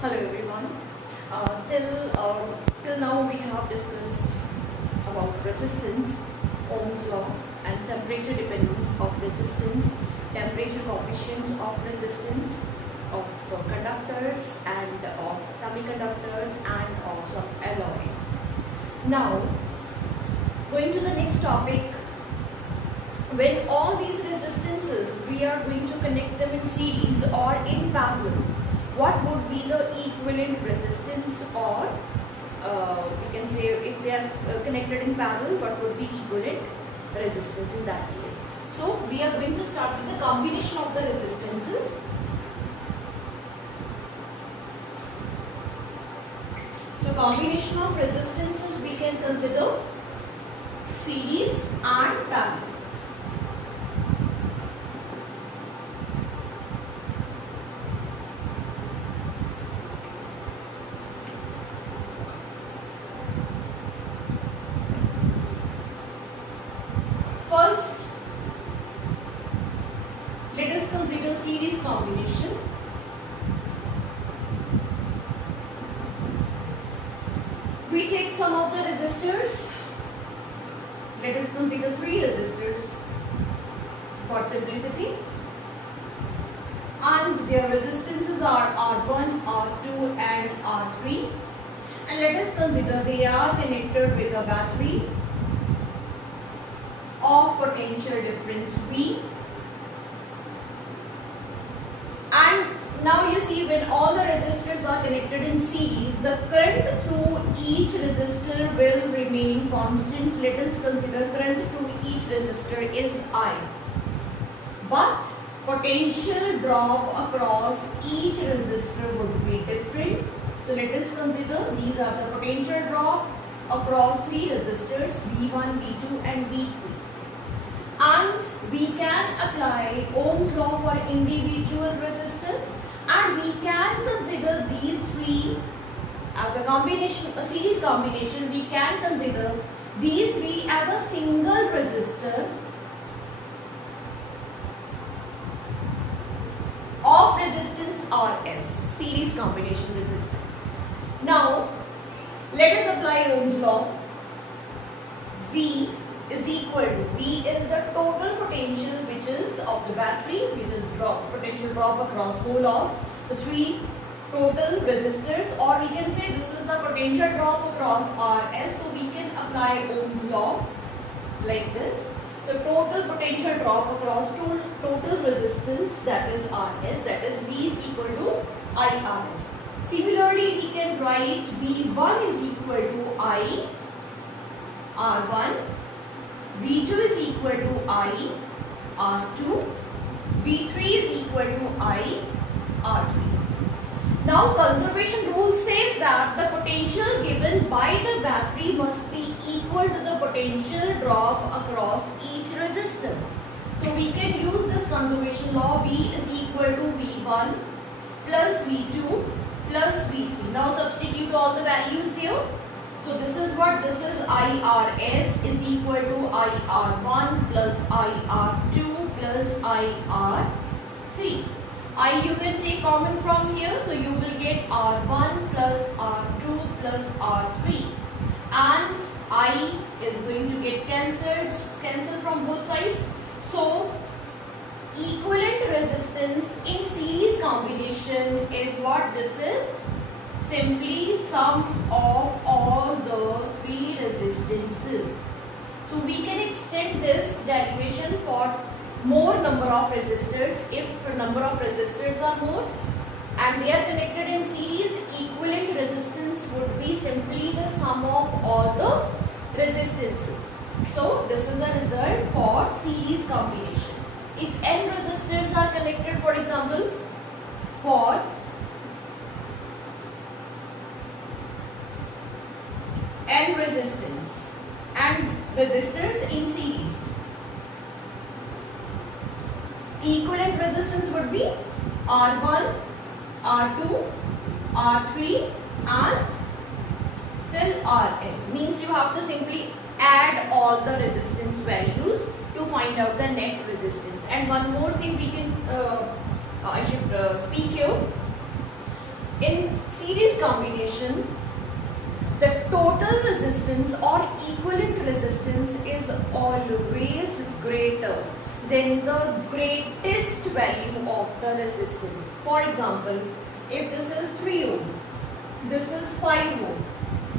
Hello everyone. Till now we have discussed about resistance, Ohm's law, and temperature dependence of resistance, temperature coefficient of resistance of conductors and of semiconductors and of some alloys. Now, going to the next topic. When all these resistances we are going to connect them in series or in parallel, what would be the equivalent resistance, or we can say if they are connected in parallel, what would be equivalent resistance in that case. So we are going to start with the combination of the resistances. So combination of resistances we can consider series and parallel. First, let us consider series combination. We take some of the resistors. Let us consider 3 resistors for simplicity. And their resistances are R1, R2 and R3. And let us consider they are connected with a battery of potential difference V. And now you see, when all the resistors are connected in series, the current through each resistor will remain constant. Let us consider current through each resistor is I. But potential drop across each resistor would be different. So let us consider these are the potential drop across 3 resistors V1, V2 and V3. And we can apply Ohm's law for individual resistor, and we can consider these 3 as a combination, a series combination. We can consider these 3 as a single resistor of resistance Rs, series combination resistor. Now let us apply Ohm's law. V is equal to, V is the total potential which is of the battery, which is potential drop across whole of the 3 total resistors, or we can say this is the potential drop across Rs. So we can apply Ohm's law like this. So total potential drop across total resistance, that is Rs, that is V is equal to IRs. Similarly, we can write V1 is equal to I R1, V2 is equal to I R2, V3 is equal to I R3. Now conservation rule says that the potential given by the battery must be equal to the potential drop across each resistor. So we can use this conservation law. V is equal to V1 plus V2 plus V3. Now substitute all the values here. So this is what, this is IRS is equal to IR1 plus IR2 plus IR3. I you can take common from here, so you will get R1 plus R2 plus R3, and I is going to get cancelled from both sides. So equivalent resistance in series combination is what this is. Simply sum of all the 3 resistances. So we can extend this derivation for more number of resistors. If number of resistors are more and they are connected in series, equivalent resistance would be simply the sum of all the resistances. So this is a result for series combination. If n resistors are connected, for example, for n resistance and resistors in series, equivalent resistance would be R1, R2, R3 and till Rn. Means you have to simply add all the resistance values to find out the net resistance. And one more thing we can I should speak here. in series combination, the total resistance or equivalent resistance is always greater than the greatest value of the resistance. For example, if this is 3 ohm, this is 5 ohm,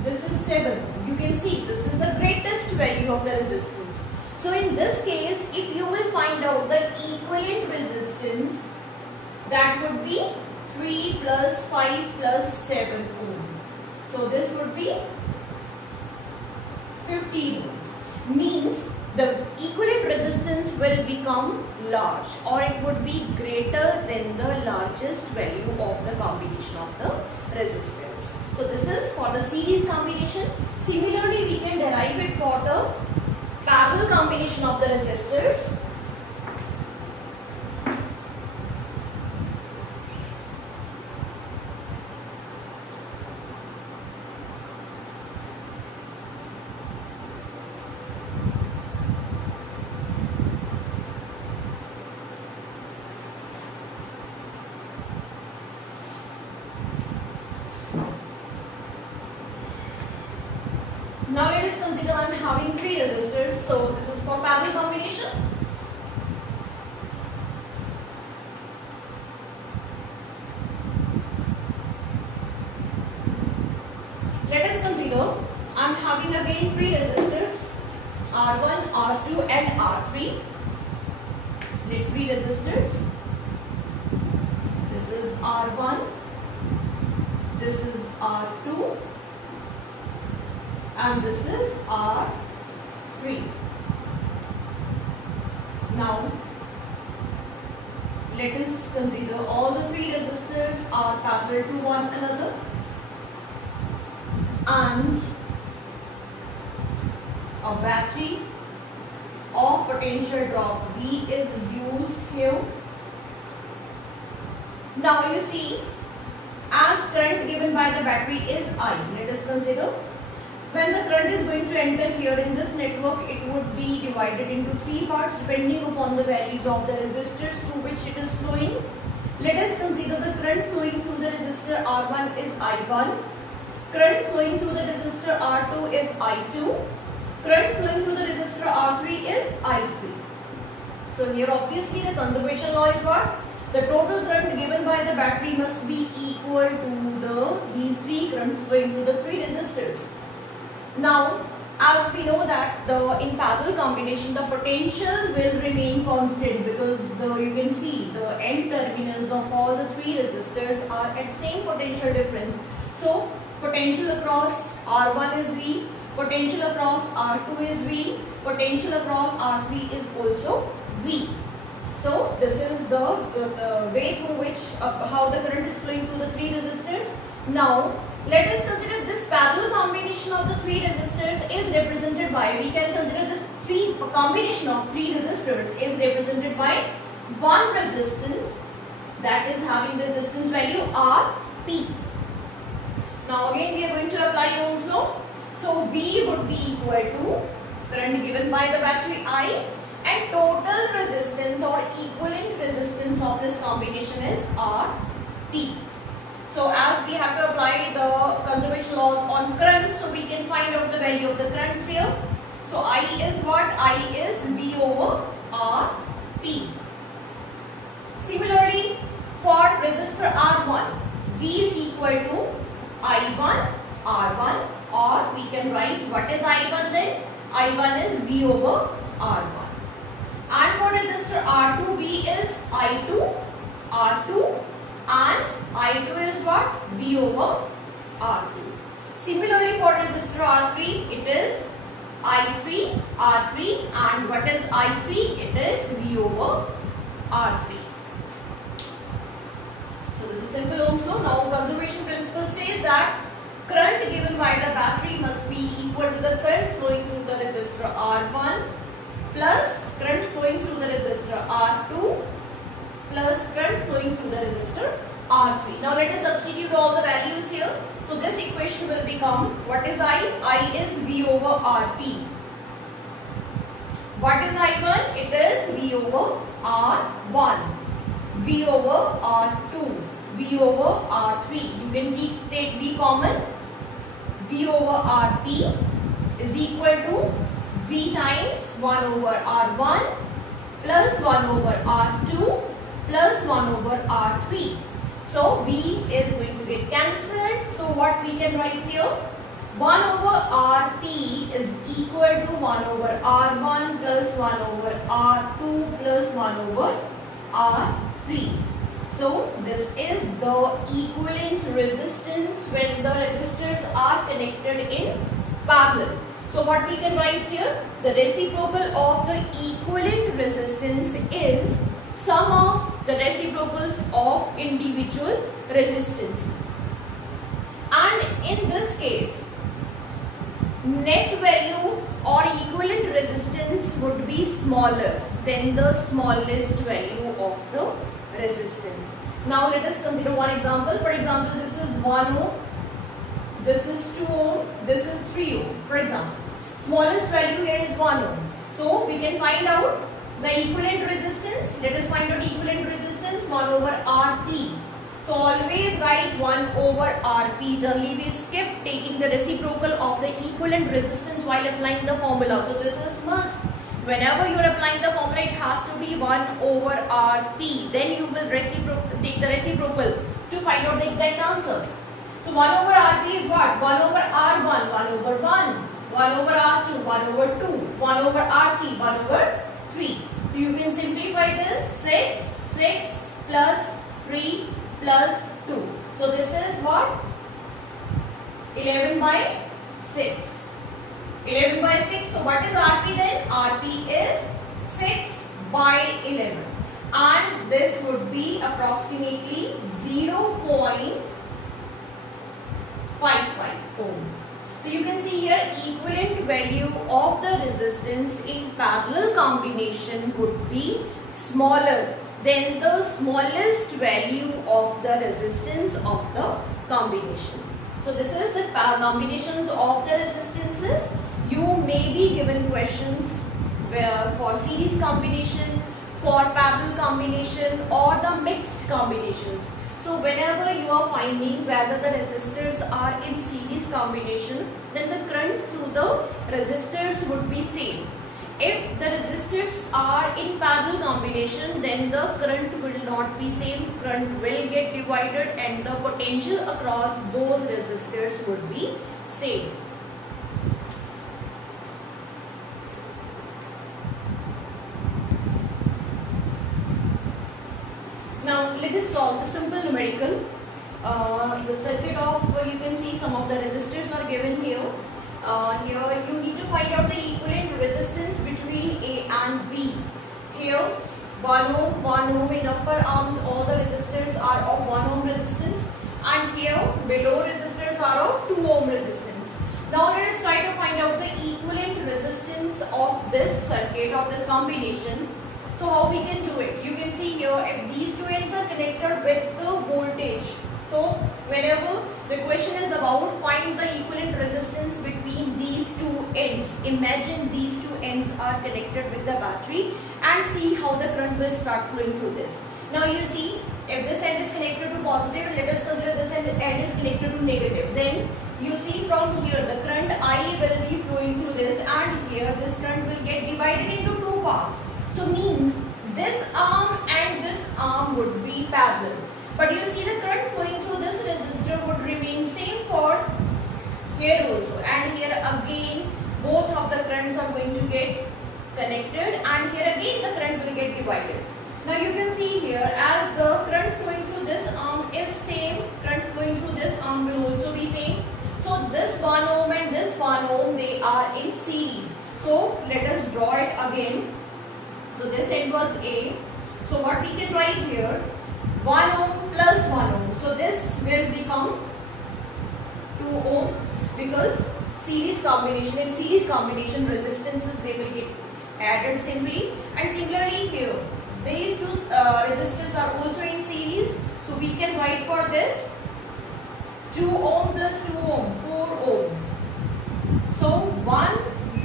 this is 7, you can see this is the greatest value of the resistance. So in this case, if you will find out the equivalent resistance, that would be 3 plus 5 plus 7 ohm. So this would be 15 ohms. Means the equivalent resistance will become large, or it would be greater than the largest value of the combination of the resistors. So this is for the series combination. Similarly, we can derive it for the parallel combination of the resistors. Now let us consider I am having 3 resistors, so this is for parallel combination. Let us consider I am having again 3 resistors, R1, R2 and R3. The 3 resistors. This is R1, this is R2 and this is R3. Now let us consider all the 3 resistors are parallel to one another, and a battery of potential drop V is used here. Now you see, as current given by the battery is I, let us consider when the current is going to enter here in this network, it would be divided into 3 parts depending upon the values of the resistors through which it is flowing. Let us consider the current flowing through the resistor R1 is I1, current flowing through the resistor R2 is I2, current flowing through the resistor R3 is I3. So here obviously the conservation law is what? The total current given by the battery must be equal to these 3 currents flowing through the 3 resistors. Now, as we know that in parallel combination the potential will remain constant, because you can see the end terminals of all the 3 resistors are at same potential difference. So potential across R1 is V, potential across R2 is V, potential across R3 is also V. So this is the way through which how the current is flowing through the 3 resistors. Now let us consider this parallel combination of the 3 resistors is represented by, we can consider this combination of 3 resistors is represented by one resistance that is having resistance value Rp. Now again we are going to apply Ohm's law. So V would be equal to current given by the battery I, and total resistance or equivalent resistance of this combination is Rp. So as we have to apply the conservation laws on current, so we can find out the value of the currents here. So I is what? I is V over Rp. Similarly, for resistor R1, V is equal to I1 R1, or we can write what is I1 then? I1 is V over R1. And for resistor R2, V is I2 R2, and I2 is what? V over R2. Similarly for resistor R3, it is I3 R3, and what is I3? It is V over R3. So this is simple Ohm's law. Now conservation principle says that current given by the battery must be equal to the current flowing through the resistor R1 plus current flowing through the resistor R2 plus current flowing through the resistor R3. Now let us substitute all the values here. So this equation will become, what is I? I is V over Rp. What is I1? It is V over R1, V over R2, V V over R3. You can take V common. V over Rp is equal to V times 1 over R1 plus 1 over R2 plus 1 over R3. So V is going to get cancelled. So what we can write here? 1 over Rp is equal to 1 over R1 plus 1 over R2 plus 1 over R3. So this is the equivalent resistance when the resistors are connected in parallel. So what we can write here? The reciprocal of the equivalent resistance is sum of the reciprocals of individual resistances. And in this case, net value or equivalent resistance would be smaller than the smallest value of the resistance. Now let us consider one example. For example, this is 1 ohm, this is 2 ohm, this is 3 ohm. For example, smallest value here is 1 ohm. So we can find out the equivalent resistance. Let us find out equivalent resistance 1 over Rp. So always write 1 over Rp. Generally we skip taking the reciprocal of the equivalent resistance while applying the formula. So this is must. Whenever you are applying the formula, it has to be 1 over Rp. Then you will take the reciprocal to find out the exact answer. So 1 over Rp is what? 1 over R1, 1 over 1. 1 over R2, 1 over 2. 1 over R3, 1 over 3. So you can simplify this 6 plus 3 plus 2. So this is what? 11 by 6. 11 by 6. So what is Rp then? Rp is 6 by 11. And this would be approximately 0.55 ohm. So you can see here equivalent value of the resistance in parallel combination would be smaller than the smallest value of the resistance of the combination. So this is the combinations of the resistances. You may be given questions where for series combination, for parallel combination or the mixed combinations. So whenever you are finding whether the resistors are in series combination, then the current through the resistors would be same. If the resistors are in parallel combination, then the current will not be same. Current will get divided and the potential across those resistors would be same. Now let us solve the simple numerical. The circuit of, you can see some of the resistors are given here. Here you need to find out the equivalent resistance between A and B. Here 1 ohm, 1 ohm in upper arms, all the resistors are of 1 ohm resistance, and here below resistors are of 2 ohm resistance. Now let us try to find out the equivalent resistance of this circuit, of this combination. So how we can do it? You can see here if these two ends are connected with the voltage. So whenever the question is about find the equivalent resistance between these two ends, imagine these two ends are connected with the battery and see how the current will start flowing through this. Now you see if this end is connected to positive, let us consider this end is connected to negative. Then you see from here the current I will be flowing through this, and here this current will get divided into two parts. So means this arm and this arm would be parallel. But you see the current flowing through this resistor would remain same for here also. And here again both of the currents are going to get connected, and here again the current will get divided. Now you can see here as the current flowing through this arm is same, current flowing through this arm will also be same. So this 1 ohm and this 1 ohm, they are in series. So let us draw it again. So this end was A. So what we can write here, 1 ohm plus 1 ohm. So this will become 2 ohm because series combination, in series combination resistances they will get added simply. And similarly here, these two resistors are also in series. So we can write for this 2 ohm plus 2 ohm, 4 ohm. So one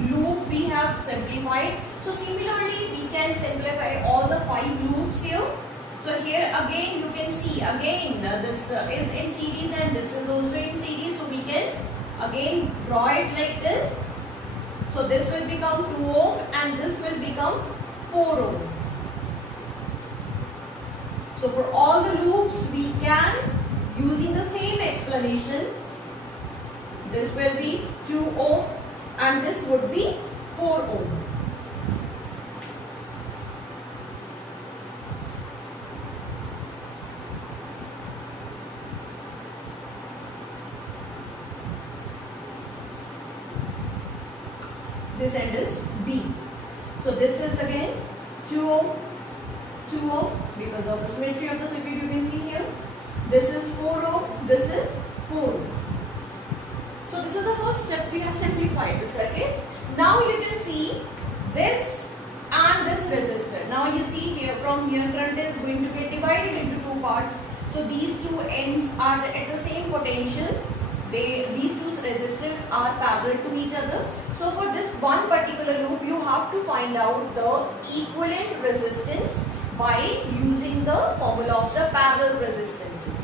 loop we have simplified. So similarly we can simplify all the 5 loops here. So here again you can see again this is in series and this is also in series. So we can again draw it like this. So this will become 2 ohm and this will become 4 ohm. So for all the loops we can, using the same explanation, this will be 2 ohm and this would be 4 ohm. This end is B. So this is again 2 ohm, 2 ohm because of the symmetry of the circuit you can see here. This is 4 ohm, this is 4 ohm. So this is the first step, we have simplified the circuits. Now you can see this and this resistor. Now you see here, from here current is going to get divided into 2 parts. So these 2 ends are at the same potential. These 2 resistors are parallel to each other. So for this one particular loop you have to find out the equivalent resistance by using the formula of the parallel resistances.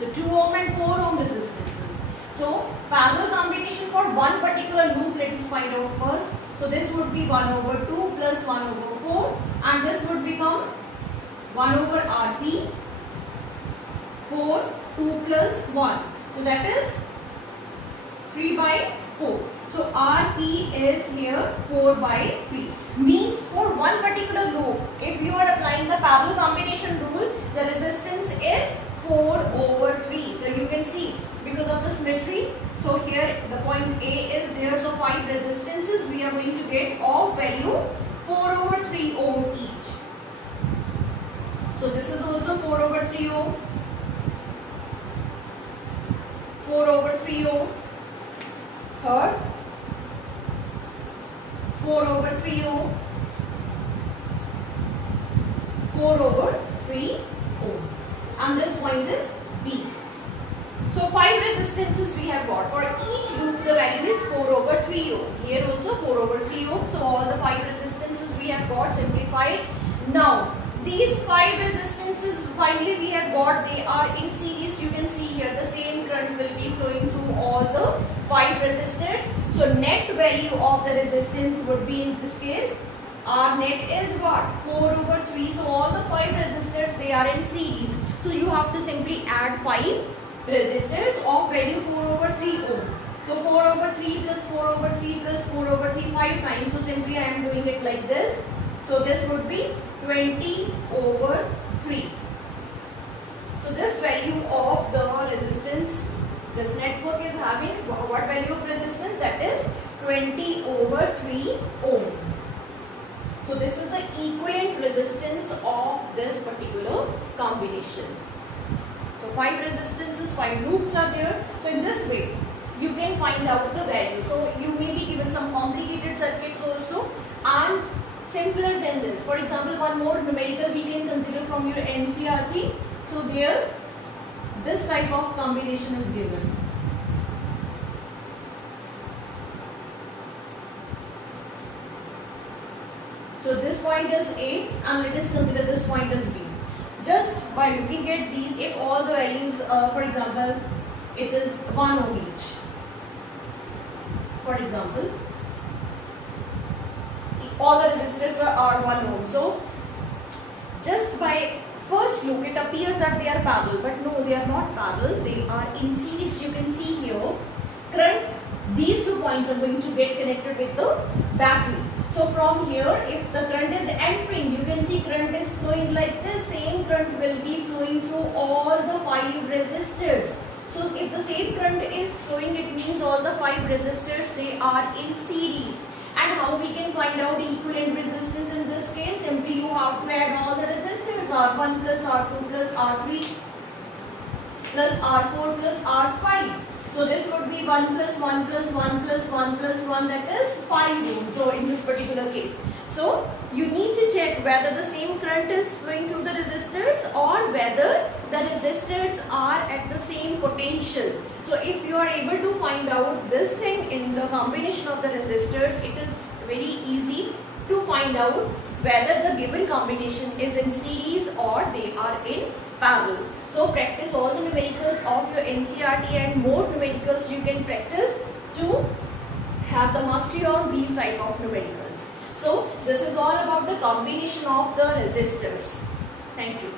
So 2 ohm and 4 ohm resistances. So parallel combination for one particular loop, let us find out first. So this would be 1 over 2 plus 1 over 4 and this would become 1 over Rp 4, 2 plus 1. So that is 3 by 4. So Rp is here 4 by 3. Means for one particular loop, if you are applying the parallel combination rule, the resistance is 4 over 3. So you can see because of the symmetry. So here the point A is there. So 5 resistances we are going to get of value 4 over 3 ohm each. So this is also 4 over 3 ohm. 4 over 3 ohm. Third, 4 over 3 ohm. 4 over 3 ohm. And this point is B. So 5 resistances we have got. For each loop the value is 4 over 3 ohm. Here also 4 over 3 ohm. So all the 5 resistances we have got simplified. Now these 5 resistances finally we have got, they are in series. You can see here the same current will be flowing through all the 5 resistors. So net value of the resistance would be, in this case, R net is what? 4 over 3. So all the 5 resistors, they are in series. So you have to simply add 5 resistors of value 4 over 3 ohm. So 4 over 3 plus 4 over 3 plus 4 over 3 5 times. So simply I am doing it like this. So this would be 20 over 3. So this value of the resistance, this network is having what value of resistance? That is 20 over 3 ohm. So this is the equivalent resistance of this particular combination. So 5 resistances, 5 loops are there. So in this way you can find out the value. So you may be given some complicated circuits also and simpler than this. For example, one more numerical we can consider from your NCERT. So there this type of combination is given. So this point is A and let us consider this point as B. Just by looking at these, if all the values, for example, it is 1 ohm each. For example, all the resistors are 1 ohm. So just by first look, it appears that they are parallel, but no, they are not parallel. They are in series. You can see here, current, these 2 points are going to get connected with the battery. So from here, if the current is entering, you can see current is flowing like this. Same current will be flowing through all the 5 resistors. So if the same current is flowing, it means all the 5 resistors, they are in series. And how we can find out equivalent resistance in this case? Simply you have to add all the resistors, R1 plus R2 plus R3 plus R4 plus R5. So this would be 1 plus 1 plus 1 plus 1 plus 1, that is 5 ohm. So in this particular case. So you need to check whether the same current is flowing through the resistors or whether the resistors are at the same potential. So if you are able to find out this thing in the combination of the resistors, it is very easy to find out whether the given combination is in series or they are in parallel. So practice all the numericals of your NCERT, and more numericals you can practice to have the mastery on these type of numericals. So this is all about the combination of the resistors. Thank you.